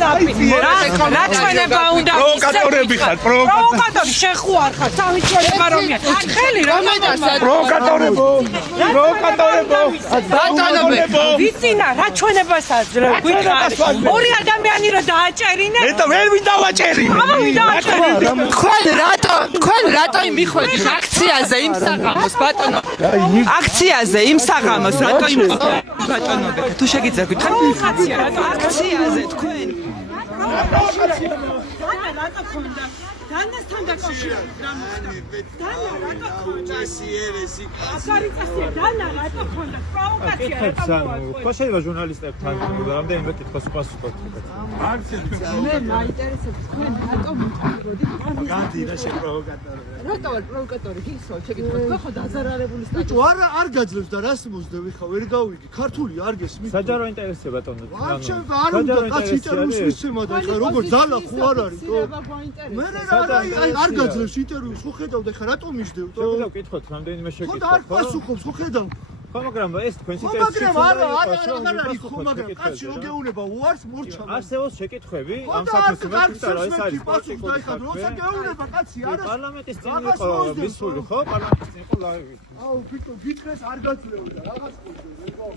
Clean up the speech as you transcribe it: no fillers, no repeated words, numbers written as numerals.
რა ჩვენება უნდა პროვოკატორები ხარ, პროვოკატორი შეხუარ ხარ, თავი ჩვენება რომია. ხელი რა პროვოკატორებო. ბატონებო, ვიცინა რა ჩვენებასაც გითხარ. ორი ადამიანი რა დააჭერინე? მე ვერ ვიდავაჭერინე. თქვენ რატო მიხვედით აქციაზე იმ საღამოს ბატონო? აქციაზე იმ საღამოს რატო ბატონობე? თუ შეგიძლია გითხრათ აქცია რატო აქციაზე თქვენ? რატო ქონდა? დანასთან დაკავშირებით რა მოხდა? დანა რატო ქონდა? აკარიტასია დანა რატო ქონდა? პროვოკაცია რატო მოაწყო? ხო შეიძლება ჟურნალისტებთან რამდენიმე კითხოს პასუხობთ. მე მაინტერესებს თქვენ რატო მიყურებოდით? განდი რა შეპროვოკატორი. რატო ვარ პროვოკატორი? გიხსოვთ შეგიძლიათ ხო ხო დაზარალებული ბიჭო არ გაძლევს და რას მოსდევი ხა ვერ გავიგი ქართული არ გესმის საჯარო ინტერესია ბატონო. არ უნდა კაცი ინტერვიუს მისცემა და ხა როგორ ძალა ხო არ არის თო მე არ გაძლევს ინტერვიუს ხო ხედავდა ხა რატომ მისდევ თო და ვკითხოთ რამდენიმე ხო და შეკითხვა. არ პასუხობს ხო ხედავ ხო მაგრამ ეს თქვენს ხო ინტერესში მაგრამ არ არის ხო მაგრამ კაცი რო გეუნება უარს მორჩა არსებობს შეკითხვები ხო ამ და საქმის არ ეს არის პასუხს დაიხა როცა გეუნება კაცი არა პარლამენტის წინ იყო მისული ხო პარლამენტის წინ იყო ლაივი აუ ბიჭო გითხრეს არ გაძლევდა რაღაც ხო